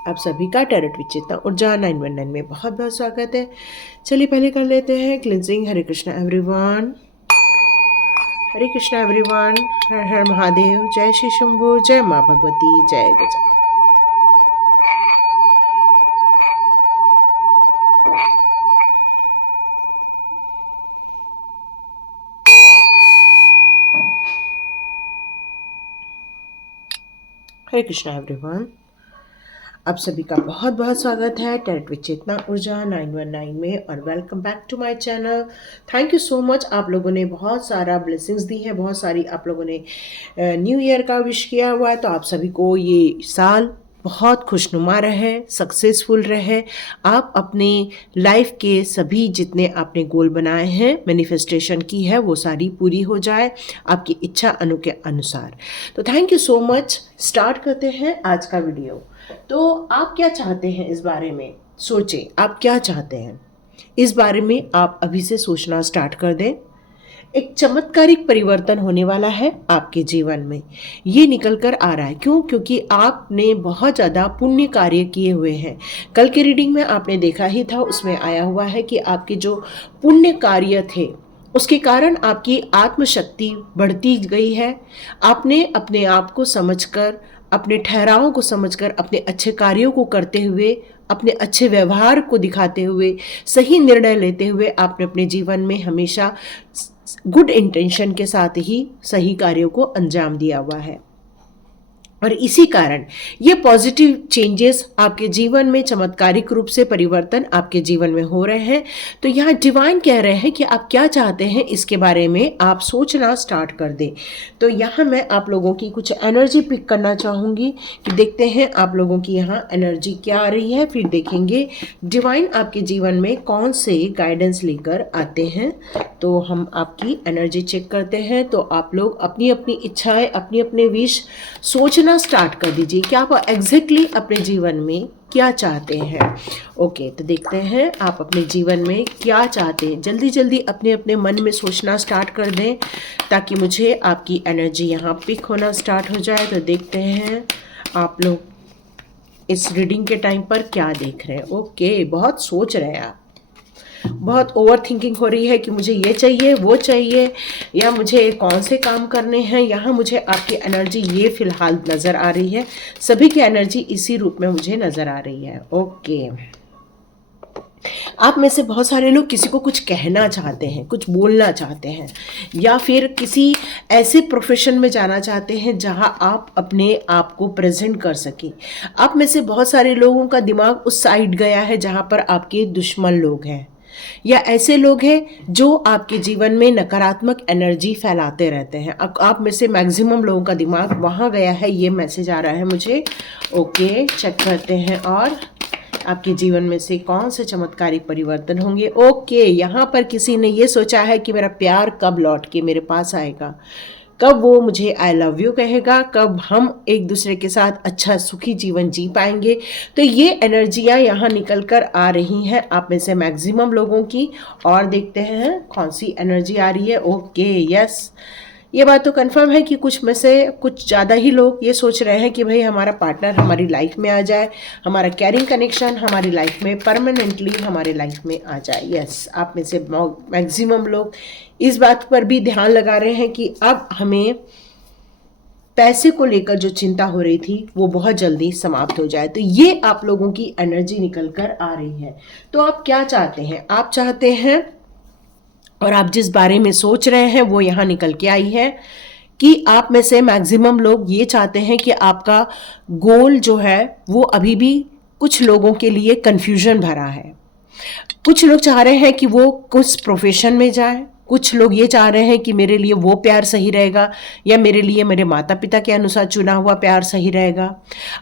आप सभी का टैरोट विद चेतना ऊर्जा 919 में बहुत बहुत स्वागत है। चलिए पहले कर लेते हैं क्लिनजिंग। हरे कृष्णा एवरीवन, हरे कृष्णा एवरीवन, हर हर महादेव, जय श्री शंभू, जय माँ भगवती, जय गजा। हरे कृष्णा एवरीवन, आप सभी का बहुत बहुत स्वागत है टैरोट विद चेतना ऊर्जा 919 में और welcome back to my channel. Thank you so much. आप लोगों ने बहुत सारा ब्लेसिंग्स दी है, बहुत सारी आप लोगों ने न्यू ईयर का विश किया हुआ है। तो आप सभी को ये साल बहुत खुशनुमा रहे, सक्सेसफुल रहे। आप अपने लाइफ के सभी जितने आपने गोल बनाए हैं, मैनिफेस्टेशन की है, वो सारी पूरी हो जाए आपकी इच्छा के अनुसार। तो thank you so much. Start करते हैं आज का वीडियो। तो आप क्या चाहते हैं इस बारे में सोचें। आप क्या चाहते हैं इस बारे में आप अभी से सोचना स्टार्ट कर दें। एक चमत्कारिक परिवर्तन होने वाला है आपके जीवन में, ये निकल कर आ रहा है। क्यों? क्योंकि आपने बहुत ज़्यादा पुण्य कार्य किए हुए हैं। कल के रीडिंग में आपने देखा ही था, उसमें आया हुआ है कि आपके जो पुण्य कार्य थे उसके कारण आपकी आत्मशक्ति बढ़ती गई है। आपने अपने आप को समझकर, अपने ठहरावों को समझकर, अपने अच्छे कार्यों को करते हुए, अपने अच्छे व्यवहार को दिखाते हुए, सही निर्णय लेते हुए आपने अपने जीवन में हमेशा गुड इंटेंशन के साथ ही सही कार्यों को अंजाम दिया हुआ है। और इसी कारण ये पॉजिटिव चेंजेस आपके जीवन में, चमत्कारिक रूप से परिवर्तन आपके जीवन में हो रहे हैं। तो यहाँ डिवाइन कह रहे हैं कि आप क्या चाहते हैं इसके बारे में आप सोचना स्टार्ट कर दें। तो यहाँ मैं आप लोगों की कुछ एनर्जी पिक करना चाहूँगी कि देखते हैं आप लोगों की यहाँ एनर्जी क्या आ रही है, फिर देखेंगे डिवाइन आपके जीवन में कौन से गाइडेंस लेकर आते हैं। तो हम आपकी एनर्जी चेक करते हैं। तो आप लोग अपनी अपनी इच्छाएं, अपनी अपने विश सोचना स्टार्ट कर दीजिए कि आप एग्जैक्टली अपने जीवन में क्या चाहते हैं। ओके, तो देखते हैं आप अपने जीवन में क्या चाहते हैं। जल्दी जल्दी अपने अपने मन में सोचना स्टार्ट कर दें ताकि मुझे आपकी एनर्जी यहाँ पिक होना स्टार्ट हो जाए। तो देखते हैं आप लोग इस रीडिंग के टाइम पर क्या देख रहे हैं। ओके, बहुत सोच रहे हैं आप, बहुत ओवर थिंकिंग हो रही है कि मुझे ये चाहिए, वो चाहिए, या मुझे कौन से काम करने हैं। यहाँ मुझे आपकी एनर्जी ये फिलहाल नज़र आ रही है। सभी की एनर्जी इसी रूप में मुझे नज़र आ रही है। ओके, आप में से बहुत सारे लोग किसी को कुछ कहना चाहते हैं, कुछ बोलना चाहते हैं, या फिर किसी ऐसे प्रोफेशन में जाना चाहते हैं जहां आप अपने आप को प्रेजेंट कर सकें। आप में से बहुत सारे लोगों का दिमाग उस साइड गया है जहां पर आपके दुश्मन लोग हैं, या ऐसे लोग हैं जो आपके जीवन में नकारात्मक एनर्जी फैलाते रहते हैं। अब आप में से मैक्सिमम लोगों का दिमाग वहाँ गया है, ये मैसेज आ रहा है मुझे। ओके, चेक करते हैं और आपके जीवन में से कौन से चमत्कारिक परिवर्तन होंगे। ओके, यहाँ पर किसी ने ये सोचा है कि मेरा प्यार कब लौट के मेरे पास आएगा, कब वो मुझे आई लव यू कहेगा, कब हम एक दूसरे के साथ अच्छा सुखी जीवन जी पाएंगे। तो ये एनर्जियाँ यहाँ निकल कर आ रही हैं आप में से मैक्सिमम लोगों की। और देखते हैं कौन सी एनर्जी आ रही है। ओके, यस, ये बात तो कंफर्म है कि कुछ में से कुछ ज़्यादा ही लोग ये सोच रहे हैं कि भाई हमारा पार्टनर हमारी लाइफ में आ जाए, हमारा कैरिंग कनेक्शन हमारी लाइफ में परमानेंटली हमारे लाइफ में आ जाए। यस, आप में से मैक्सिमम लोग इस बात पर भी ध्यान लगा रहे हैं कि अब हमें पैसे को लेकर जो चिंता हो रही थी वो बहुत जल्दी समाप्त हो जाए। तो ये आप लोगों की एनर्जी निकल कर आ रही है। तो आप क्या चाहते हैं? आप चाहते हैं, और आप जिस बारे में सोच रहे हैं वो यहाँ निकल के आई है कि आप में से मैक्सिमम लोग ये चाहते हैं कि आपका गोल जो है वो अभी भी कुछ लोगों के लिए कंफ्यूजन भरा है। कुछ लोग चाह रहे हैं कि वो कुछ प्रोफेशन में जाए, कुछ लोग ये चाह रहे हैं कि मेरे लिए वो प्यार सही रहेगा, या मेरे लिए मेरे माता पिता के अनुसार चुना हुआ प्यार सही रहेगा।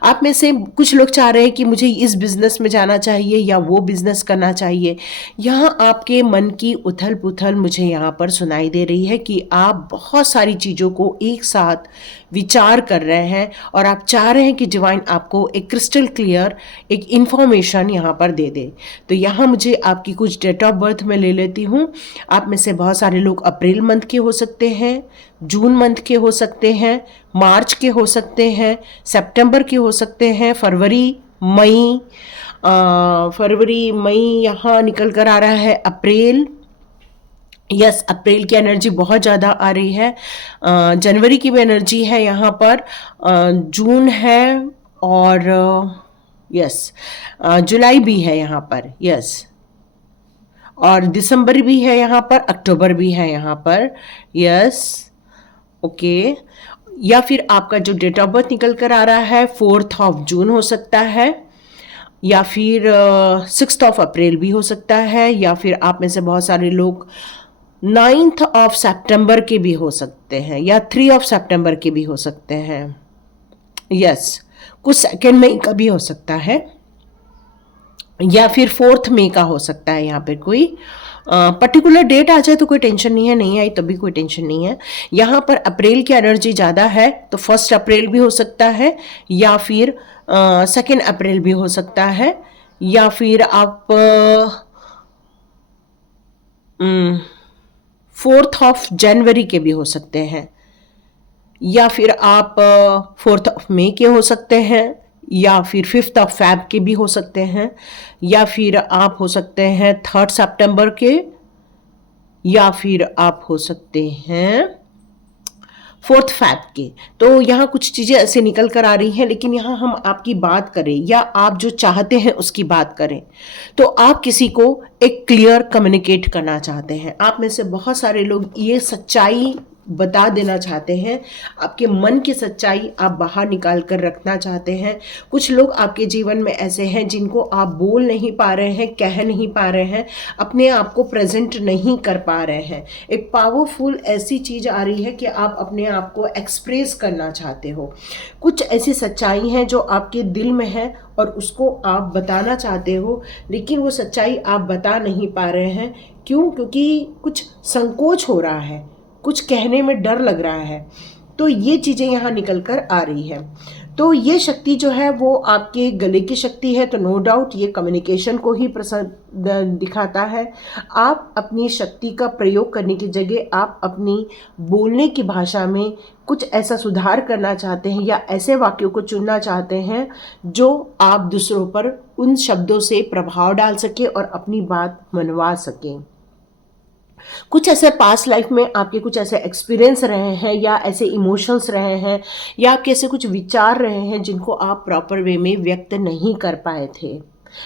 आप में से कुछ लोग चाह रहे हैं कि मुझे इस बिजनेस में जाना चाहिए या वो बिजनेस करना चाहिए। यहाँ आपके मन की उथल पुथल मुझे यहाँ पर सुनाई दे रही है कि आप बहुत सारी चीज़ों को एक साथ विचार कर रहे हैं और आप चाह रहे हैं कि डिवाइन आपको एक क्रिस्टल क्लियर एक इंफॉर्मेशन यहाँ पर दे दे। तो यहाँ मुझे आपकी कुछ डेट ऑफ बर्थ में ले लेती हूँ। आप में से बहुत सारे लोग अप्रैल मंथ के हो सकते हैं, जून मंथ के हो सकते हैं, मार्च के हो सकते हैं, सितंबर के हो सकते हैं, फरवरी मई, फरवरी, मई, यहाँ निकल कर आ रहा है अप्रैल। यस, अप्रैल की एनर्जी बहुत ज़्यादा आ रही है। जनवरी की भी एनर्जी है यहाँ पर। जून है और यस, जुलाई भी है यहाँ पर। यस, और दिसंबर भी है यहाँ पर, अक्टूबर भी है यहाँ पर। Yes, okay. या फिर आपका जो डेट ऑफ बर्थ निकल कर आ रहा है 4th ऑफ जून हो सकता है, या फिर 6th ऑफ अप्रैल भी हो सकता है, या फिर आप में से बहुत सारे लोग 9th ऑफ सितंबर के भी हो सकते हैं, या 3 ऑफ सितंबर के भी हो सकते हैं। यस, कुछ 2 मई का भी हो सकता है, या फिर 4th मई का हो सकता है। यहाँ पे कोई पर्टिकुलर डेट आ जाए तो कोई टेंशन नहीं है, नहीं आई तभी कोई टेंशन नहीं है। यहाँ पर अप्रैल की एनर्जी ज़्यादा है तो 1 अप्रैल भी हो सकता है, या फिर 2 अप्रैल भी हो सकता है, या फिर आप 4th ऑफ जनवरी के भी हो सकते हैं, या फिर आप 4th ऑफ मई के हो सकते हैं, या फिर 5th ऑफ फेब के भी हो सकते हैं, या फिर आप हो सकते हैं 3rd सितंबर के, या फिर आप हो सकते हैं 4th फेब के। तो यहाँ कुछ चीज़ें ऐसे निकल कर आ रही हैं, लेकिन यहाँ हम आपकी बात करें या आप जो चाहते हैं उसकी बात करें, तो आप किसी को एक क्लियर कम्युनिकेट करना चाहते हैं। आप में से बहुत सारे लोग ये सच्चाई बता देना चाहते हैं, आपके मन की सच्चाई आप बाहर निकाल कर रखना चाहते हैं। कुछ लोग आपके जीवन में ऐसे हैं जिनको आप बोल नहीं पा रहे हैं, कह नहीं पा रहे हैं, अपने आप को प्रेजेंट नहीं कर पा रहे हैं। एक पावरफुल ऐसी चीज़ आ रही है कि आप अपने आप को एक्सप्रेस करना चाहते हो। कुछ ऐसी सच्चाई हैं जो आपके दिल में है और उसको आप बताना चाहते हो, लेकिन वो सच्चाई आप बता नहीं पा रहे हैं। क्यों? क्योंकि कुछ संकोच हो रहा है, कुछ कहने में डर लग रहा है। तो ये चीज़ें यहाँ निकल कर आ रही है। तो ये शक्ति जो है वो आपके गले की शक्ति है, तो नो डाउट ये कम्युनिकेशन को ही दिखाता है। आप अपनी शक्ति का प्रयोग करने की जगह आप अपनी बोलने की भाषा में कुछ ऐसा सुधार करना चाहते हैं, या ऐसे वाक्यों को चुनना चाहते हैं जो आप दूसरों पर उन शब्दों से प्रभाव डाल सके और अपनी बात मनवा सकें। कुछ ऐसे पास्ट लाइफ में आपके कुछ ऐसे एक्सपीरियंस रहे हैं, या ऐसे इमोशंस रहे हैं, या आपके ऐसे कुछ विचार रहे हैं जिनको आप प्रॉपर वे में व्यक्त नहीं कर पाए थे,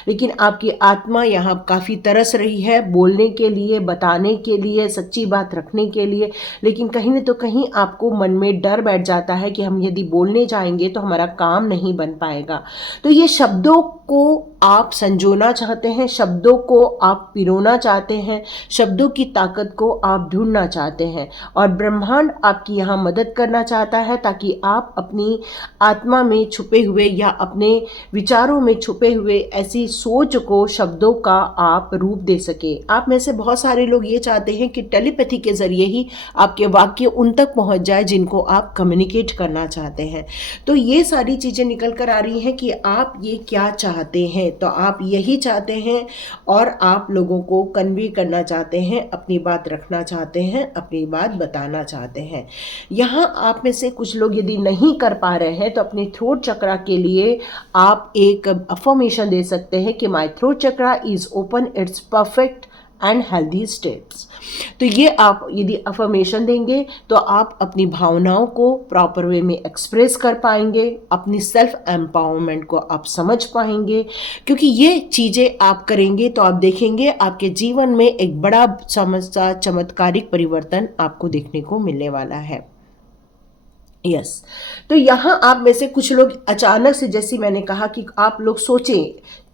लेकिन आपकी आत्मा यहाँ काफ़ी तरस रही है बोलने के लिए, बताने के लिए, सच्ची बात रखने के लिए। लेकिन कहीं न तो कहीं आपको मन में डर बैठ जाता है कि हम यदि बोलने जाएंगे तो हमारा काम नहीं बन पाएगा। तो ये शब्दों को आप संजोना चाहते हैं, शब्दों को आप पिरोना चाहते हैं, शब्दों की ताकत को आप ढूंढना चाहते हैं, और ब्रह्मांड आपकी यहाँ मदद करना चाहता है ताकि आप अपनी आत्मा में छुपे हुए या अपने विचारों में छुपे हुए ऐसी सोच को शब्दों का आप रूप दे सके। आप में से बहुत सारे लोग ये चाहते हैं कि टेलीपैथी के ज़रिए ही आपके वाक्य उन तक पहुँच जाए जिनको आप कम्युनिकेट करना चाहते हैं। तो ये सारी चीज़ें निकल कर आ रही हैं कि आप ये क्या चाहते हैं। तो आप यही चाहते हैं और आप लोगों को कन्वे करना चाहते हैं, अपनी बात रखना चाहते हैं, अपनी बात बताना चाहते हैं। यहाँ आप में से कुछ लोग यदि नहीं कर पा रहे हैं तो अपने थ्रोट चक्रा के लिए आप एक अफर्मेशन दे सकते हैं कि my throat chakra is open, it's perfect and healthy states. तो ये आप यदि अफर्मेशन देंगे तो आप अपनी भावनाओं को प्रॉपर वे में एक्सप्रेस कर पाएंगे, अपनी सेल्फ एम्पावरमेंट को आप समझ पाएंगे। क्योंकि ये चीज़ें आप करेंगे तो आप देखेंगे आपके जीवन में एक बड़ा समस्या चमत्कारिक परिवर्तन आपको देखने को मिलने वाला है। यस तो यहाँ आप में से कुछ लोग अचानक से, जैसे मैंने कहा कि आप लोग सोचें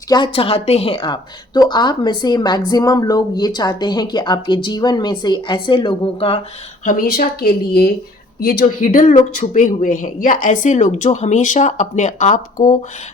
क्या चाहते हैं आप, तो आप में से मैक्सिमम लोग ये चाहते हैं कि आपके जीवन में से ऐसे लोगों का हमेशा के लिए, ये जो हिडन लोग छुपे हुए हैं, या ऐसे लोग जो हमेशा अपने आप को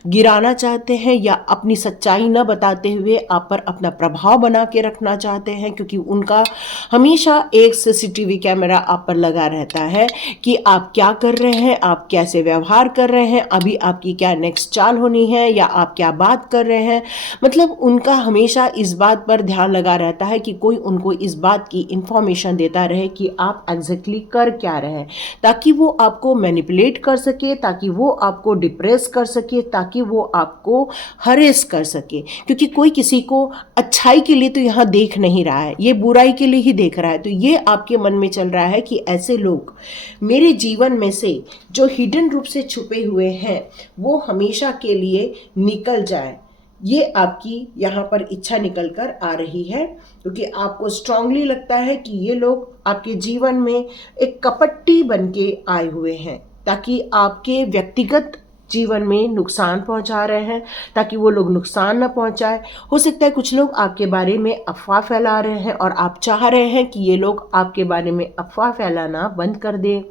गिराना चाहते हैं या अपनी सच्चाई न बताते हुए आप पर अपना प्रभाव बना के रखना चाहते हैं, क्योंकि उनका हमेशा एक सीसीटीवी कैमरा आप पर लगा रहता है कि आप क्या कर रहे हैं, आप कैसे व्यवहार कर रहे हैं, अभी आपकी क्या नेक्स्ट चाल होनी है, या आप क्या बात कर रहे हैं। मतलब उनका हमेशा इस बात पर ध्यान लगा रहता है कि कोई उनको इस बात की इंफॉर्मेशन देता रहे कि आप एग्जैक्टली कर क्या रहे हैं। ताकि वो आपको मैनिपुलेट कर सके, ताकि वो आपको डिप्रेस कर सके, ताकि वो आपको हरेस कर सके। क्योंकि कोई किसी को अच्छाई के लिए तो यहाँ देख नहीं रहा है, ये बुराई के लिए ही देख रहा है। तो ये आपके मन में चल रहा है कि ऐसे लोग मेरे जीवन में से जो हिडन रूप से छुपे हुए हैं वो हमेशा के लिए निकल जाए। ये आपकी यहाँ पर इच्छा निकल कर आ रही है, क्योंकि आपको स्ट्रांगली लगता है कि ये लोग आपके जीवन में एक कपट्टी बन के आए हुए हैं, ताकि आपके व्यक्तिगत जीवन में नुकसान पहुंचा रहे हैं, ताकि वो लोग नुकसान ना पहुंचाए। हो सकता है कुछ लोग आपके बारे में अफवाह फैला रहे हैं और आप चाह रहे हैं कि ये लोग आपके बारे में अफवाह फैलाना बंद कर दें।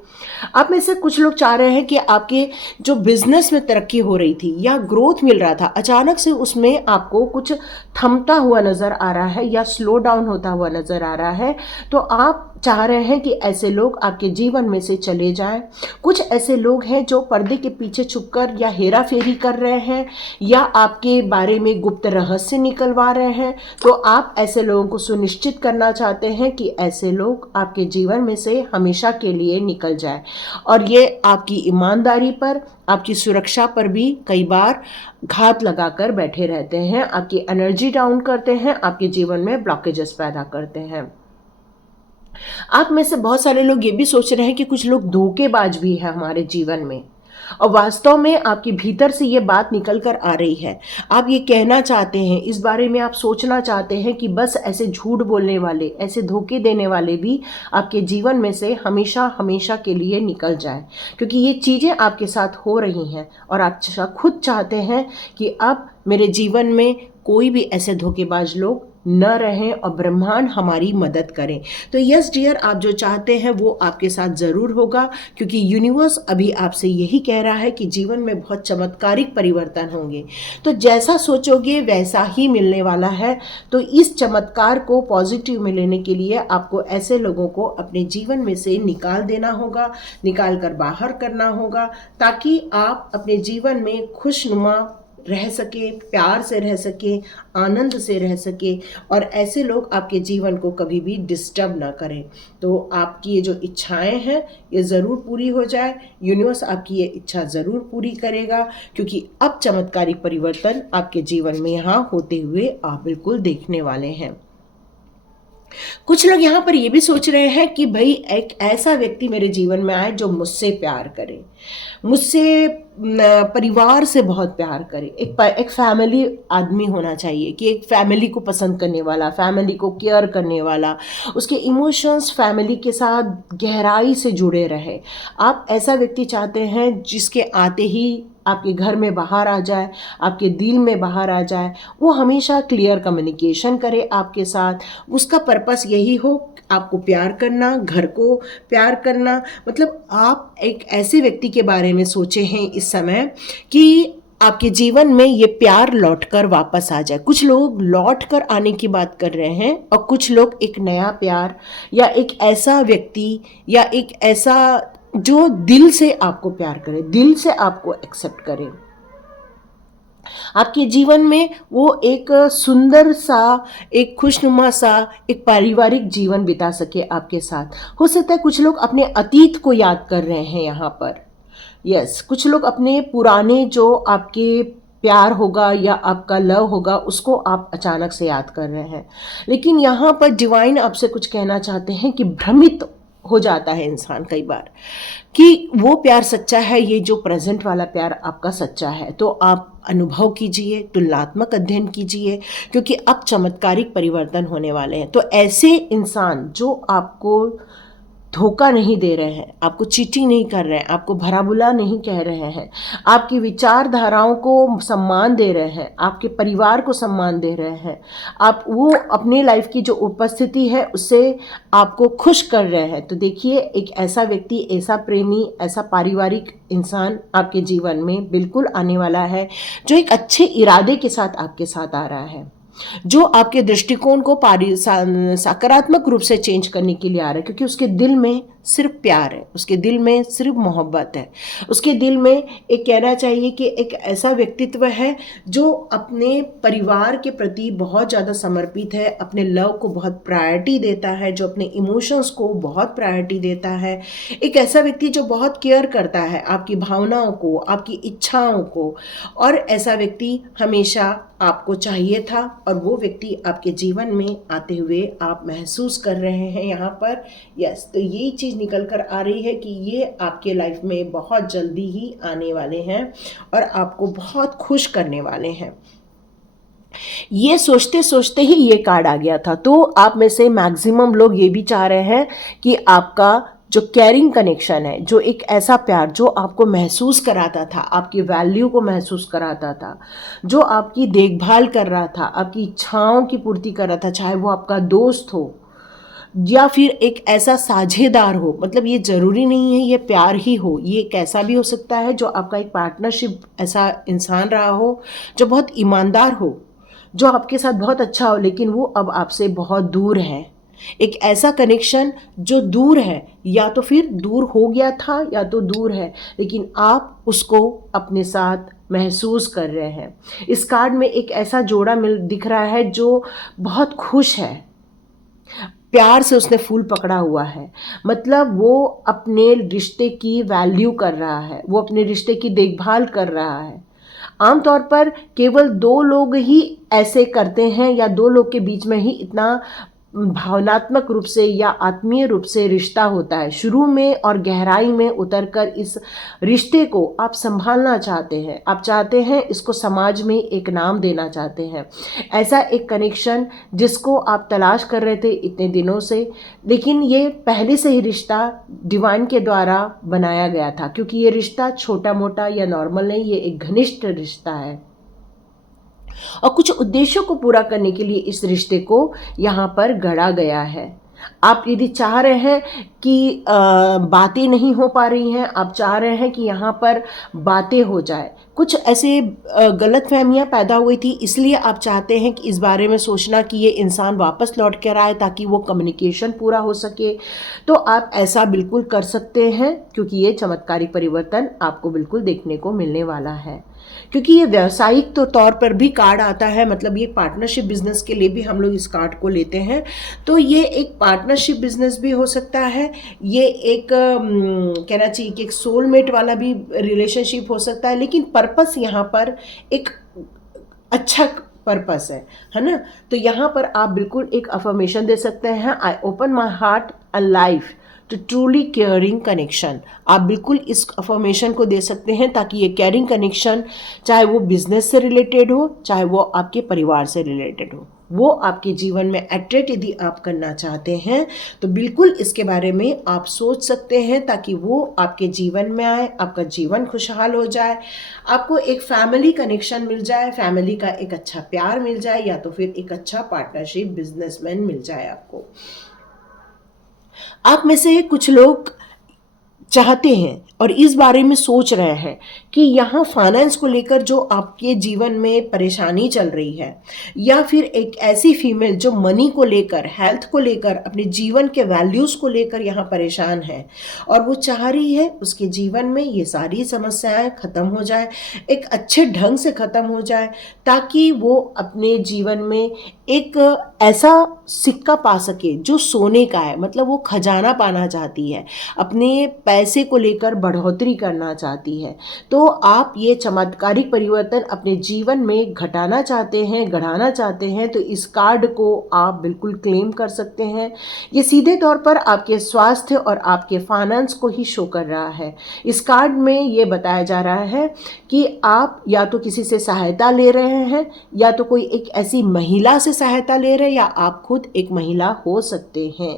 आप में से कुछ लोग चाह रहे हैं कि आपके जो बिजनेस में तरक्की हो रही थी या ग्रोथ मिल रहा था, अचानक से उसमें आपको कुछ थमता हुआ नज़र आ रहा है या स्लो डाउन होता हुआ नज़र आ रहा है। तो आप चाह रहे हैं कि ऐसे लोग आपके जीवन में से चले जाएं। कुछ ऐसे लोग हैं जो पर्दे के पीछे छुपकर या हेरा फेरी कर रहे हैं या आपके बारे में गुप्त रहस्य निकलवा रहे हैं। तो आप ऐसे लोगों को सुनिश्चित करना चाहते हैं कि ऐसे लोग आपके जीवन में से हमेशा के लिए निकल जाए। और ये आपकी ईमानदारी पर, आपकी सुरक्षा पर भी कई बार घात लगाकर बैठे रहते हैं, आपकी एनर्जी डाउन करते हैं, आपके जीवन में ब्लॉकेजेस पैदा करते हैं। आप में से बहुत सारे लोग ये भी सोच रहे हैं कि कुछ लोग धोखेबाज भी हैं हमारे जीवन में, और वास्तव में आपके भीतर से ये बात निकल कर आ रही है। आप ये कहना चाहते हैं, इस बारे में आप सोचना चाहते हैं कि बस ऐसे झूठ बोलने वाले, ऐसे धोखे देने वाले भी आपके जीवन में से हमेशा हमेशा के लिए निकल जाए, क्योंकि ये चीज़ें आपके साथ हो रही हैं और आप खुद चाहते हैं कि अब मेरे जीवन में कोई भी ऐसे धोखेबाज लोग न रहें और ब्रह्मांड हमारी मदद करें। तो यस डियर, आप जो चाहते हैं वो आपके साथ ज़रूर होगा, क्योंकि यूनिवर्स अभी आपसे यही कह रहा है कि जीवन में बहुत चमत्कारिक परिवर्तन होंगे। तो जैसा सोचोगे वैसा ही मिलने वाला है। तो इस चमत्कार को पॉजिटिव में लेने के लिए आपको ऐसे लोगों को अपने जीवन में से निकाल देना होगा, निकाल कर बाहर करना होगा, ताकि आप अपने जीवन में खुशनुमा रह सके, प्यार से रह सके, आनंद से रह सके, और ऐसे लोग आपके जीवन को कभी भी डिस्टर्ब ना करें। तो आपकी ये जो इच्छाएं हैं ये ज़रूर पूरी हो जाए। यूनिवर्स आपकी ये इच्छा ज़रूर पूरी करेगा, क्योंकि अब चमत्कारिक परिवर्तन आपके जीवन में यहाँ होते हुए आप बिल्कुल देखने वाले हैं। कुछ लोग यहाँ पर ये भी सोच रहे हैं कि भाई एक ऐसा व्यक्ति मेरे जीवन में आए जो मुझसे प्यार करे, मुझसे परिवार से बहुत प्यार करे। एक फैमिली आदमी होना चाहिए, कि एक फैमिली को पसंद करने वाला, फैमिली को केयर करने वाला, उसके इमोशंस फैमिली के साथ गहराई से जुड़े रहे। आप ऐसा व्यक्ति चाहते हैं जिसके आते ही आपके घर में बाहर आ जाए, आपके दिल में बाहर आ जाए, वो हमेशा क्लियर कम्युनिकेशन करे आपके साथ। उसका पर्पस यही हो आपको प्यार करना, घर को प्यार करना। मतलब आप एक ऐसे व्यक्ति के बारे में सोचे हैं इस समय कि आपके जीवन में ये प्यार लौटकर वापस आ जाए। कुछ लोग लौट कर आने की बात कर रहे हैं, और कुछ लोग एक नया प्यार या एक ऐसा व्यक्ति या एक ऐसा जो दिल से आपको प्यार करे, दिल से आपको एक्सेप्ट करे, आपके जीवन में वो एक सुंदर सा, एक खुशनुमा सा, एक पारिवारिक जीवन बिता सके आपके साथ। हो सकता है कुछ लोग अपने अतीत को याद कर रहे हैं यहाँ पर। यस, कुछ लोग अपने पुराने जो आपके प्यार होगा या आपका लव होगा उसको आप अचानक से याद कर रहे हैं। लेकिन यहाँ पर डिवाइन आपसे कुछ कहना चाहते हैं कि भ्रमित हो जाता है इंसान कई बार कि वो प्यार सच्चा है, ये जो प्रेजेंट वाला प्यार आपका सच्चा है। तो आप अनुभव कीजिए, तुलनात्मक अध्ययन कीजिए, क्योंकि अब चमत्कारिक परिवर्तन होने वाले हैं। तो ऐसे इंसान जो आपको धोखा नहीं दे रहे हैं, आपको चीटिंग नहीं कर रहे हैं, आपको भला बुरा नहीं कह रहे हैं, आपकी विचारधाराओं को सम्मान दे रहे हैं, आपके परिवार को सम्मान दे रहे हैं, आप वो अपने लाइफ की जो उपस्थिति है उससे आपको खुश कर रहे हैं। तो देखिए, एक ऐसा व्यक्ति, ऐसा प्रेमी, ऐसा पारिवारिक इंसान आपके जीवन में बिल्कुल आने वाला है, जो एक अच्छे इरादे के साथ आपके साथ आ रहा है, जो आपके दृष्टिकोण को सकारात्मक रूप से चेंज करने के लिए आ रहा है, क्योंकि उसके दिल में सिर्फ प्यार है, उसके दिल में सिर्फ मोहब्बत है, उसके दिल में एक कहना चाहिए कि एक ऐसा व्यक्तित्व है जो अपने परिवार के प्रति बहुत ज़्यादा समर्पित है, अपने लव को बहुत प्रायोरिटी देता है, जो अपने इमोशंस को बहुत प्रायोरिटी देता है। एक ऐसा व्यक्ति जो बहुत केयर करता है आपकी भावनाओं को, आपकी इच्छाओं को, और ऐसा व्यक्ति हमेशा आपको चाहिए था और वो व्यक्ति आपके जीवन में आते हुए आप महसूस कर रहे हैं यहाँ पर। यस, तो यही चीज़ निकल कर आ रही है कि ये आपके लाइफ में बहुत जल्दी ही आने वाले हैं और आपको बहुत खुश करने वाले हैं। ये सोचते सोचते ही ये कार्ड आ गया था। तो आप में से मैक्सिमम लोग ये भी चाह रहे हैं कि आपका जो कैरिंग कनेक्शन है, जो एक ऐसा प्यार जो आपको महसूस कराता था, आपकी वैल्यू को महसूस कराता था, जो आपकी देखभाल कर रहा था, आपकी इच्छाओं की पूर्ति कर रहा था, चाहे वो आपका दोस्त हो या फिर एक ऐसा साझेदार हो, मतलब ये ज़रूरी नहीं है ये प्यार ही हो, ये कैसा भी हो सकता है, जो आपका एक पार्टनरशिप ऐसा इंसान रहा हो जो बहुत ईमानदार हो, जो आपके साथ बहुत अच्छा हो, लेकिन वो अब आपसे बहुत दूर है। एक ऐसा कनेक्शन जो दूर है, या तो फिर दूर हो गया था या तो दूर है, लेकिन आप उसको अपने साथ महसूस कर रहे हैं। इस कार्ड में एक ऐसा जोड़ा दिख रहा है जो बहुत खुश है, प्यार से उसने फूल पकड़ा हुआ है, मतलब वो अपने रिश्ते की वैल्यू कर रहा है, वो अपने रिश्ते की देखभाल कर रहा है। आमतौर पर केवल दो लोग ही ऐसे करते हैं या दो लोग के बीच में ही इतना भावनात्मक रूप से या आत्मीय रूप से रिश्ता होता है। शुरू में और गहराई में उतरकर इस रिश्ते को आप संभालना चाहते हैं, आप चाहते हैं इसको समाज में एक नाम देना चाहते हैं। ऐसा एक कनेक्शन जिसको आप तलाश कर रहे थे इतने दिनों से, लेकिन ये पहले से ही रिश्ता डिवाइन के द्वारा बनाया गया था, क्योंकि ये रिश्ता छोटा मोटा या नॉर्मल नहीं, ये एक घनिष्ठ रिश्ता है और कुछ उद्देश्यों को पूरा करने के लिए इस रिश्ते को यहाँ पर गढ़ा गया है। आप यदि चाह रहे हैं कि बातें नहीं हो पा रही हैं, आप चाह रहे हैं कि यहाँ पर बातें हो जाए, कुछ ऐसे गलतफहमियां पैदा हुई थी, इसलिए आप चाहते हैं कि इस बारे में सोचना कि ये इंसान वापस लौट कर आए ताकि वो कम्युनिकेशन पूरा हो सके, तो आप ऐसा बिल्कुल कर सकते हैं, क्योंकि ये चमत्कारिक परिवर्तन आपको बिल्कुल देखने को मिलने वाला है। क्योंकि ये व्यावसायिक तो तौर पर भी कार्ड आता है, मतलब ये पार्टनरशिप बिजनेस के लिए भी हम लोग इस कार्ड को लेते हैं, तो ये एक पार्टनरशिप बिजनेस भी हो सकता है, ये एक कहना चाहिए कि एक सोलमेट वाला भी रिलेशनशिप हो सकता है, लेकिन पर्पस यहाँ पर एक अच्छा पर्पस है ना। तो यहाँ पर आप बिल्कुल एक अफर्मेशन दे सकते हैं, I open my heart and life to truly caring connection. आप बिल्कुल इस अफर्मेशन को दे सकते हैं ताकि ये केयरिंग कनेक्शन, चाहे वो बिजनेस से रिलेटेड हो, चाहे वो आपके परिवार से रिलेटेड हो, वो आपके जीवन में अट्रैक्ट यदि आप करना चाहते हैं तो बिल्कुल इसके बारे में आप सोच सकते हैं, ताकि वो आपके जीवन में आए, आपका जीवन खुशहाल हो जाए, आपको एक फैमिली कनेक्शन मिल जाए, फैमिली का एक अच्छा प्यार मिल जाए, या तो फिर एक अच्छा पार्टनरशिप बिजनेसमैन मिल जाए आपको। आप में से कुछ लोग चाहते हैं और इस बारे में सोच रहे हैं कि यहाँ फाइनेंस को लेकर जो आपके जीवन में परेशानी चल रही है, या फिर एक ऐसी फीमेल जो मनी को लेकर, हेल्थ को लेकर, अपने जीवन के वैल्यूज़ को लेकर यहाँ परेशान है और वो चाह रही है उसके जीवन में ये सारी समस्याएं ख़त्म हो जाए, एक अच्छे ढंग से ख़त्म हो जाए, ताकि वो अपने जीवन में एक ऐसा सिक्का पा सके जो सोने का है, मतलब वो खजाना पाना चाहती है, अपने पैसे को लेकर बढ़ोतरी करना चाहती है। तो आप ये चमत्कारिक परिवर्तन अपने जीवन में घटाना चाहते हैं, गढ़ाना चाहते हैं, तो इस कार्ड को आप बिल्कुल क्लेम कर सकते हैं। ये सीधे तौर पर आपके स्वास्थ्य और आपके फाइनेंस को ही शो कर रहा है। इस कार्ड में ये बताया जा रहा है कि आप या तो किसी से सहायता ले रहे हैं, या तो कोई एक ऐसी महिला से सहायता ले रहे हैं, या आप खुद एक महिला हो सकते हैं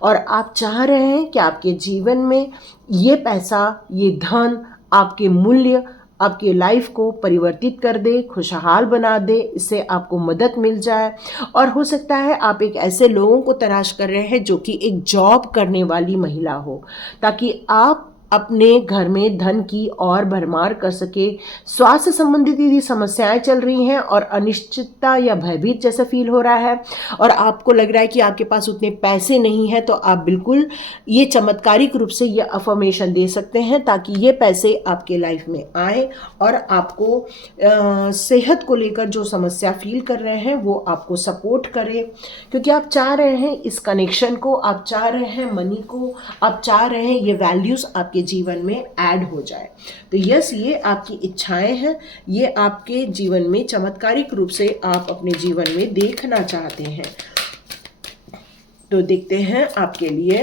और आप चाह रहे हैं कि आपके जीवन में ये पैसा, ये धन, आपके मूल्य आपके लाइफ को परिवर्तित कर दे, खुशहाल बना दे, इससे आपको मदद मिल जाए। और हो सकता है आप एक ऐसे लोगों को तलाश कर रहे हैं जो कि एक जॉब करने वाली महिला हो, ताकि आप अपने घर में धन की और भरमार कर सके। स्वास्थ्य संबंधित यदि समस्याएं चल रही हैं और अनिश्चितता या भयभीत जैसा फील हो रहा है और आपको लग रहा है कि आपके पास उतने पैसे नहीं हैं, तो आप बिल्कुल ये चमत्कारिक रूप से ये अफर्मेशन दे सकते हैं ताकि ये पैसे आपके लाइफ में आए और आपको सेहत को लेकर जो समस्या फील कर रहे हैं वो आपको सपोर्ट करे, क्योंकि आप चाह रहे हैं इस कनेक्शन को, आप चाह रहे हैं मनी को, आप चाह रहे हैं ये वैल्यूज़ आपके जीवन में ऐड हो जाए। तो यस, ये आपकी इच्छाएं हैं, ये आपके जीवन में चमत्कारिक रूप से आप अपने जीवन में देखना चाहते हैं। तो देखते हैं आपके लिए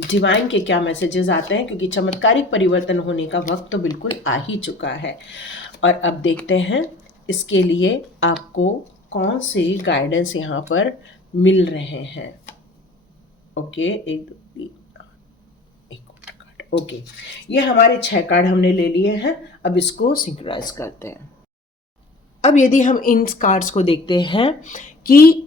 डिवाइन के क्या मैसेजेस आते हैं, क्योंकि चमत्कारिक परिवर्तन होने का वक्त तो बिल्कुल आ ही चुका है। और अब देखते हैं इसके लिए आपको कौन से गाइडेंस यहाँ पर मिल रहे हैं। ओके, एक दो तीन एक और कार्ड। ओके, ये हमारे 6 कार्ड हमने ले लिए हैं। अब इसको सिंक्रोनाइज करते हैं। अब यदि हम इन कार्ड्स को देखते हैं कि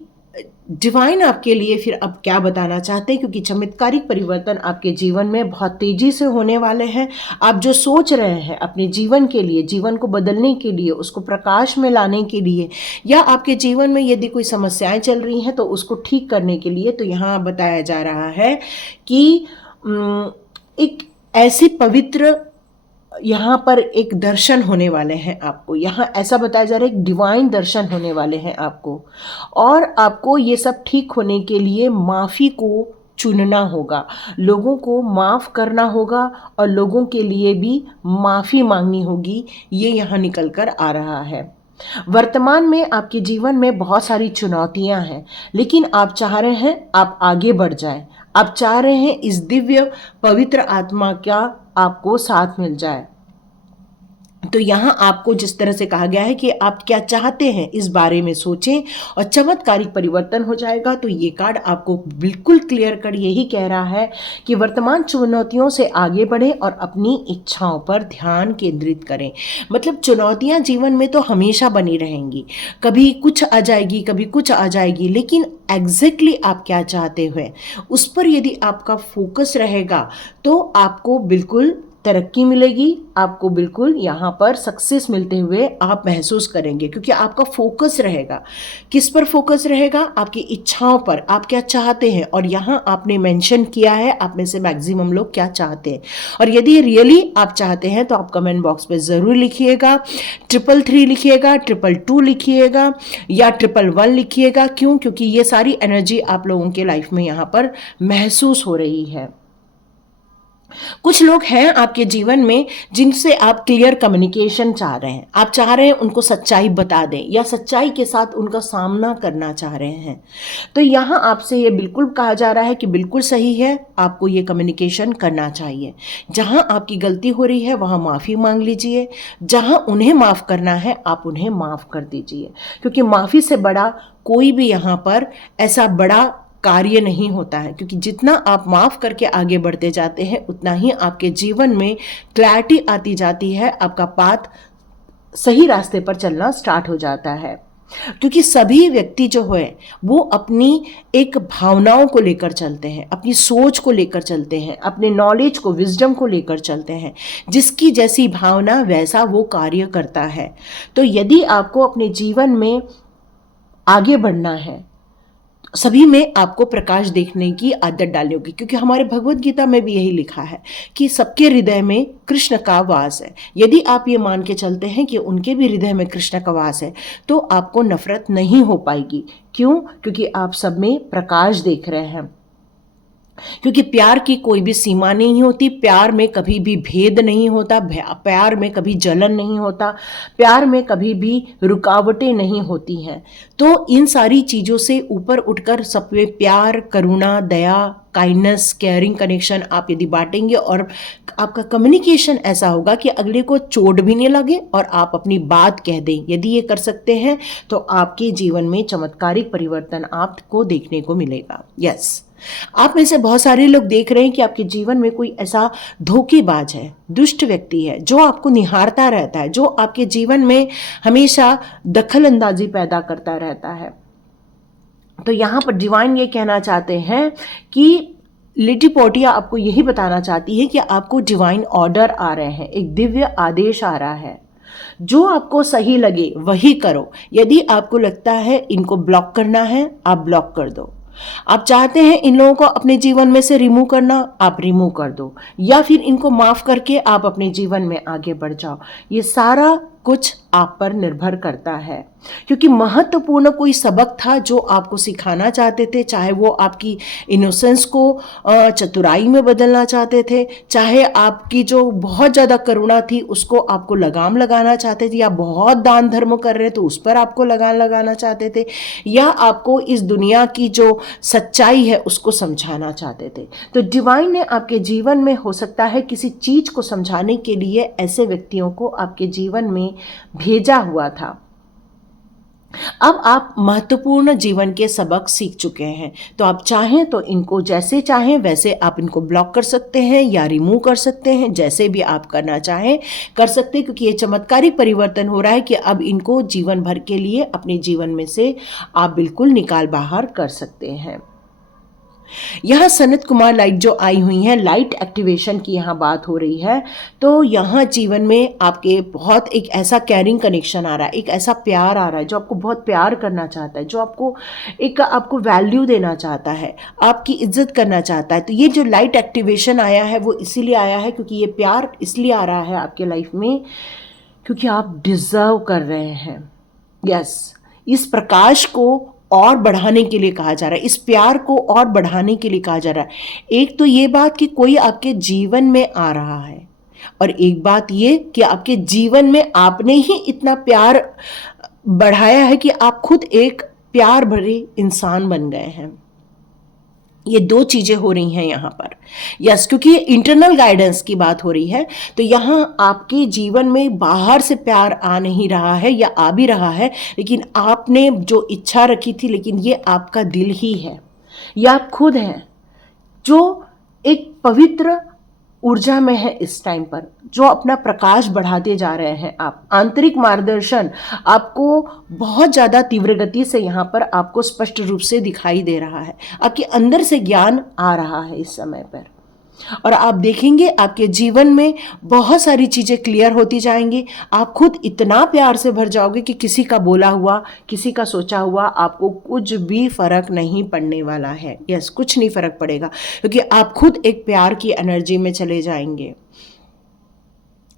डिवाइन आपके लिए फिर अब क्या बताना चाहते हैं, क्योंकि चमत्कारिक परिवर्तन आपके जीवन में बहुत तेजी से होने वाले हैं। आप जो सोच रहे हैं अपने जीवन के लिए, जीवन को बदलने के लिए, उसको प्रकाश में लाने के लिए, या आपके जीवन में यदि कोई समस्याएं चल रही हैं तो उसको ठीक करने के लिए, तो यहाँ बताया जा रहा है कि एक ऐसी पवित्र यहाँ पर एक दर्शन होने वाले हैं आपको। यहाँ ऐसा बताया जा रहा है एक डिवाइन दर्शन होने वाले हैं आपको, और आपको ये सब ठीक होने के लिए माफ़ी को चुनना होगा, लोगों को माफ़ करना होगा और लोगों के लिए भी माफ़ी मांगनी होगी। ये यहाँ निकल कर आ रहा है। वर्तमान में आपके जीवन में बहुत सारी चुनौतियां हैं, लेकिन आप चाह रहे हैं आप आगे बढ़ जाएं। आप चाह रहे हैं इस दिव्य पवित्र आत्मा का आपको साथ मिल जाए। तो यहाँ आपको जिस तरह से कहा गया है कि आप क्या चाहते हैं इस बारे में सोचें और चमत्कारिक परिवर्तन हो जाएगा। तो ये कार्ड आपको बिल्कुल क्लियर कर यही कह रहा है कि वर्तमान चुनौतियों से आगे बढ़ें और अपनी इच्छाओं पर ध्यान केंद्रित करें। मतलब चुनौतियाँ जीवन में तो हमेशा बनी रहेंगी, कभी कुछ आ जाएगी कभी कुछ आ जाएगी, लेकिन एग्जैक्टली आप क्या चाहते हुए उस पर यदि आपका फोकस रहेगा तो आपको बिल्कुल तरक्की मिलेगी, आपको बिल्कुल यहाँ पर सक्सेस मिलते हुए आप महसूस करेंगे, क्योंकि आपका फोकस रहेगा। किस पर फोकस रहेगा? आपकी इच्छाओं पर, आप क्या चाहते हैं। और यहाँ आपने मेंशन किया है आप में से मैक्सिमम लोग क्या चाहते हैं, और यदि रियली आप चाहते हैं तो आप कमेंट बॉक्स पे ज़रूर लिखिएगा। 333 लिखिएगा, 222 लिखिएगा या 111 लिखिएगा। क्यों? क्योंकि ये सारी एनर्जी आप लोगों के लाइफ में यहाँ पर महसूस हो रही है। कुछ लोग हैं आपके जीवन में जिनसे आप क्लियर कम्युनिकेशन चाह रहे हैं, आप चाह रहे हैं उनको सच्चाई बता दें या सच्चाई के साथ उनका सामना करना चाह रहे हैं। तो यहाँ आपसे ये बिल्कुल कहा जा रहा है कि बिल्कुल सही है, आपको ये कम्युनिकेशन करना चाहिए। जहाँ आपकी गलती हो रही है वहाँ माफ़ी मांग लीजिए, जहाँ उन्हें माफ़ करना है आप उन्हें माफ़ कर दीजिए, क्योंकि माफ़ी से बड़ा कोई भी यहाँ पर ऐसा बड़ा कार्य नहीं होता है। क्योंकि जितना आप माफ़ करके आगे बढ़ते जाते हैं उतना ही आपके जीवन में क्लैरिटी आती जाती है, आपका पाथ सही रास्ते पर चलना स्टार्ट हो जाता है। क्योंकि सभी व्यक्ति जो है वो अपनी एक भावनाओं को लेकर चलते हैं, अपनी सोच को लेकर चलते हैं, अपने नॉलेज को, विजडम को लेकर चलते हैं। जिसकी जैसी भावना वैसा वो कार्य करता है। तो यदि आपको अपने जीवन में आगे बढ़ना है, सभी में आपको प्रकाश देखने की आदत डालनी होगी, क्योंकि हमारे भगवत गीता में भी यही लिखा है कि सबके हृदय में कृष्ण का वास है। यदि आप ये मान के चलते हैं कि उनके भी हृदय में कृष्ण का वास है तो आपको नफरत नहीं हो पाएगी। क्यों? क्योंकि आप सब में प्रकाश देख रहे हैं। क्योंकि प्यार की कोई भी सीमा नहीं होती, प्यार में कभी भी भेद नहीं होता, प्यार में कभी जलन नहीं होता, प्यार में कभी भी रुकावटें नहीं होती हैं। तो इन सारी चीज़ों से ऊपर उठकर सब में प्यार, करुणा, दया, काइंडनेस, केयरिंग कनेक्शन आप यदि बांटेंगे और आपका कम्युनिकेशन ऐसा होगा कि अगले को चोट भी नहीं लगे और आप अपनी बात कह दें, यदि ये कर सकते हैं तो आपके जीवन में चमत्कारिक परिवर्तन आपको देखने को मिलेगा। यस, आप में से बहुत सारे लोग देख रहे हैं कि आपके जीवन में कोई ऐसा धोखेबाज है, दुष्ट व्यक्ति है जो आपको निहारता रहता है, जो आपके जीवन में हमेशा दखल अंदाजी पैदा करता रहता है। तो यहाँ पर डिवाइन ये कहना चाहते हैं कि लेडी पोटिया आपको यही बताना चाहती है कि आपको डिवाइन ऑर्डर आ रहे हैं, एक दिव्य आदेश आ रहा है। जो आपको सही लगे वही करो। यदि आपको लगता है इनको ब्लॉक करना है, आप ब्लॉक कर दो। आप चाहते हैं इन लोगों को अपने जीवन में से रिमूव करना, आप रिमूव कर दो, या फिर इनको माफ करके आप अपने जीवन में आगे बढ़ जाओ। ये सारा कुछ आप पर निर्भर करता है, क्योंकि महत्वपूर्ण कोई सबक था जो आपको सिखाना चाहते थे, चाहे वो आपकी इनोसेंस को चतुराई में बदलना चाहते थे, चाहे आपकी जो बहुत ज़्यादा करुणा थी उसको आपको लगाम लगाना चाहते थे, या बहुत दान धर्म कर रहे तो उस पर आपको लगाम लगाना चाहते थे, या आपको इस दुनिया की जो सच्चाई है उसको समझाना चाहते थे। तो डिवाइन ने आपके जीवन में हो सकता है किसी चीज़ को समझाने के लिए ऐसे व्यक्तियों को आपके जीवन में भेजा हुआ था। अब आप महत्वपूर्ण जीवन के सबक सीख चुके हैं, तो आप चाहें तो इनको जैसे चाहें वैसे आप इनको ब्लॉक कर सकते हैं या रिमूव कर सकते हैं, जैसे भी आप करना चाहें कर सकते हैं, क्योंकि ये चमत्कारी परिवर्तन हो रहा है कि अब इनको जीवन भर के लिए अपने जीवन में से आप बिल्कुल निकाल बाहर कर सकते हैं। यहाँ सनत कुमार लाइट जो आई हुई है, लाइट एक्टिवेशन की यहाँ बात हो रही है। तो यहाँ जीवन में आपके बहुत एक ऐसा कैरिंग कनेक्शन आ रहा है, एक ऐसा प्यार आ रहा है जो आपको बहुत प्यार करना चाहता है, जो आपको वैल्यू देना चाहता है, आपकी इज्जत करना चाहता है। तो ये जो लाइट एक्टिवेशन आया है वो इसीलिए आया है क्योंकि ये प्यार इसलिए आ रहा है आपके लाइफ में क्योंकि आप डिज़र्व कर रहे हैं। यस, इस प्रकाश को और बढ़ाने के लिए कहा जा रहा है, इस प्यार को और बढ़ाने के लिए कहा जा रहा है। एक तो ये बात कि कोई आपके जीवन में आ रहा है, और एक बात ये कि आपके जीवन में आपने ही इतना प्यार बढ़ाया है कि आप खुद एक प्यार भरे इंसान बन गए हैं। ये दो चीज़ें हो रही हैं यहाँ पर। यस, क्योंकि ये इंटरनल गाइडेंस की बात हो रही है, तो यहाँ आपके जीवन में बाहर से प्यार आ नहीं रहा है, या आ भी रहा है लेकिन आपने जो इच्छा रखी थी, लेकिन ये आपका दिल ही है, या आप खुद हैं जो एक पवित्र ऊर्जा में है इस टाइम पर, जो अपना प्रकाश बढ़ाते जा रहे हैं। आप आंतरिक मार्गदर्शन आपको बहुत ज़्यादा तीव्र गति से यहाँ पर आपको स्पष्ट रूप से दिखाई दे रहा है, आपके अंदर से ज्ञान आ रहा है इस समय पर, और आप देखेंगे आपके जीवन में बहुत सारी चीज़ें क्लियर होती जाएंगी। आप खुद इतना प्यार से भर जाओगे कि किसी का बोला हुआ, किसी का सोचा हुआ आपको कुछ भी फर्क नहीं पड़ने वाला है। यस, कुछ नहीं फर्क पड़ेगा क्योंकि आप खुद एक प्यार की एनर्जी में चले जाएंगे।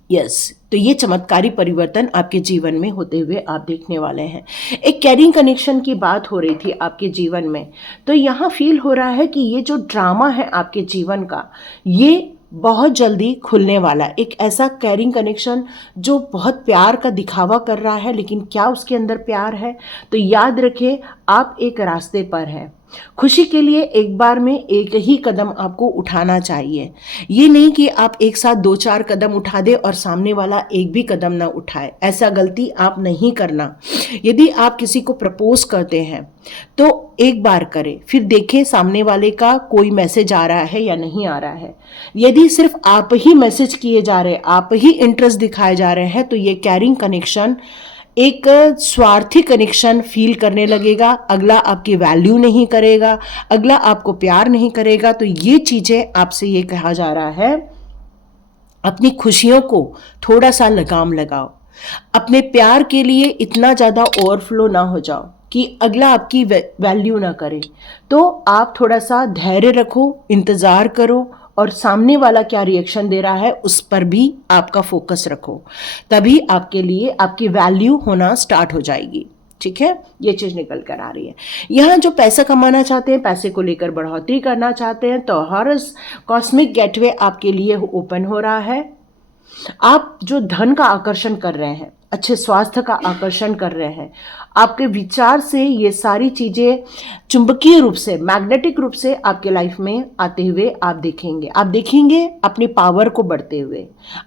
यस, तो ये चमत्कारी परिवर्तन आपके जीवन में होते हुए आप देखने वाले हैं। एक कैरिंग कनेक्शन की बात हो रही थी आपके जीवन में, तो यहाँ फील हो रहा है कि ये जो ड्रामा है आपके जीवन का, ये बहुत जल्दी खुलने वाला है। एक ऐसा कैरिंग कनेक्शन जो बहुत प्यार का दिखावा कर रहा है, लेकिन क्या उसके अंदर प्यार है? तो याद रखिए, आप एक रास्ते पर हैं। खुशी के लिए एक बार में एक ही कदम आपको उठाना चाहिए। ये नहीं कि आप एक साथ 2-4 कदम उठा दे और सामने वाला एक भी कदम ना उठाए। ऐसा गलती आप नहीं करना। यदि आप किसी को प्रपोज करते हैं तो एक बार करें, फिर देखें सामने वाले का कोई मैसेज आ रहा है या नहीं आ रहा है। यदि सिर्फ आप ही मैसेज किए जा रहे हैं, आप ही इंटरेस्ट दिखाए जा रहे हैं, तो ये कैरिंग कनेक्शन एक स्वार्थी कनेक्शन फील करने लगेगा। अगला आपकी वैल्यू नहीं करेगा, अगला आपको प्यार नहीं करेगा। तो ये चीज़ें आपसे ये कहा जा रहा है, अपनी खुशियों को थोड़ा सा लगाम लगाओ। अपने प्यार के लिए इतना ज़्यादा ओवरफ्लो ना हो जाओ कि अगला आपकी वैल्यू ना करे। तो आप थोड़ा सा धैर्य रखो, इंतज़ार करो, और सामने वाला क्या रिएक्शन दे रहा है उस पर भी आपका फोकस रखो। तभी आपके लिए आपकी वैल्यू होना स्टार्ट हो जाएगी। ठीक है, ये चीज़ निकल कर आ रही है। यहाँ जो पैसा कमाना चाहते हैं, पैसे को लेकर बढ़ोतरी करना चाहते हैं, तो हर कॉस्मिक गेटवे आपके लिए ओपन हो रहा है। आप जो धन का आकर्षण कर रहे हैं, अच्छे स्वास्थ्य का आकर्षण कर रहे हैं, आपके विचार से ये सारी चीज़ें चुंबकीय रूप से, मैग्नेटिक रूप से आपके लाइफ में आते हुए आप देखेंगे अपनी पावर को बढ़ते हुए,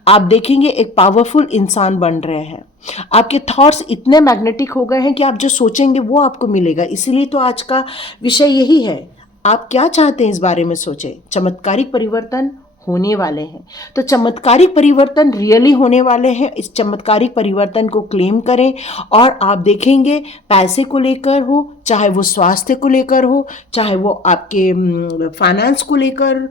आप देखेंगे एक पावरफुल इंसान बन रहे हैं। आपके थॉट्स इतने मैग्नेटिक हो गए हैं कि आप जो सोचेंगे वो आपको मिलेगा। इसीलिए तो आज का विषय यही है, आप क्या चाहते हैं इस बारे में सोचें। चमत्कारिक परिवर्तन होने वाले हैं, तो चमत्कारिक परिवर्तन रियली होने वाले हैं। इस चमत्कारिक परिवर्तन को क्लेम करें और आप देखेंगे पैसे को लेकर हो, चाहे वो स्वास्थ्य को लेकर हो, चाहे वो आपके फाइनेंस को लेकर,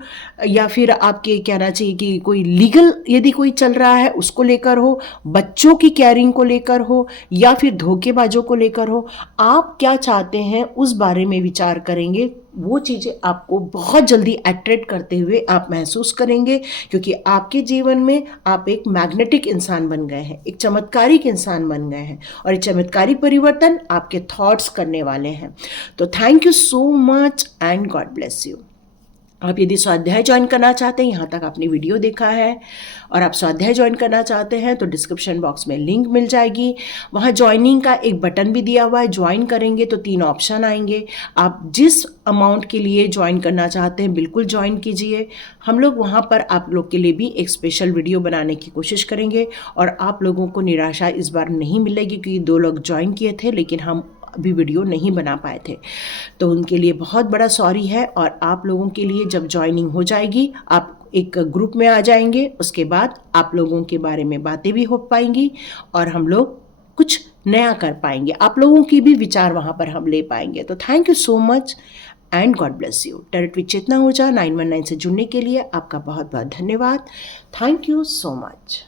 या फिर आपके कहना चाहिए कि कोई लीगल यदि कोई चल रहा है उसको लेकर हो, बच्चों की केयरिंग को लेकर हो, या फिर धोखेबाजों को लेकर हो। आप क्या चाहते हैं उस बारे में विचार करेंगे, वो चीज़ें आपको बहुत जल्दी अट्रैक्ट करते हुए आप महसूस करेंगे, क्योंकि आपके जीवन में आप एक मैग्नेटिक इंसान बन गए हैं, एक चमत्कारिक इंसान बन गए हैं, और ये चमत्कारी परिवर्तन आपके थॉट्स करने वाले हैं। तो thank you so much and God bless you. आप यदि स्वाध्याय ज्वाइन करना चाहते हैं, यहाँ तक आपने वीडियो देखा है और आप स्वाध्याय ज्वाइन करना चाहते हैं, तो डिस्क्रिप्शन बॉक्स में लिंक मिल जाएगी। वहाँ ज्वाइनिंग का एक बटन भी दिया हुआ है। ज्वाइन करेंगे तो 3 ऑप्शन आएंगे। आप जिस अमाउंट के लिए ज्वाइन करना चाहते हैं बिल्कुल ज्वाइन कीजिए। हम लोग वहाँ पर आप लोग के लिए भी एक स्पेशल वीडियो बनाने की कोशिश करेंगे, और आप लोगों को निराशा इस बार नहीं मिलेगी, क्योंकि 2 लोग ज्वाइन किए थे लेकिन हम अभी वीडियो नहीं बना पाए थे, तो उनके लिए बहुत बड़ा सॉरी है। और आप लोगों के लिए जब ज्वाइनिंग हो जाएगी, आप एक ग्रुप में आ जाएंगे, उसके बाद आप लोगों के बारे में बातें भी हो पाएंगी और हम लोग कुछ नया कर पाएंगे, आप लोगों की भी विचार वहाँ पर हम ले पाएंगे। तो thank you so much and God bless you. Tarot with Chetna Urja 919 से जुड़ने के लिए आपका बहुत बहुत धन्यवाद। Thank you so much.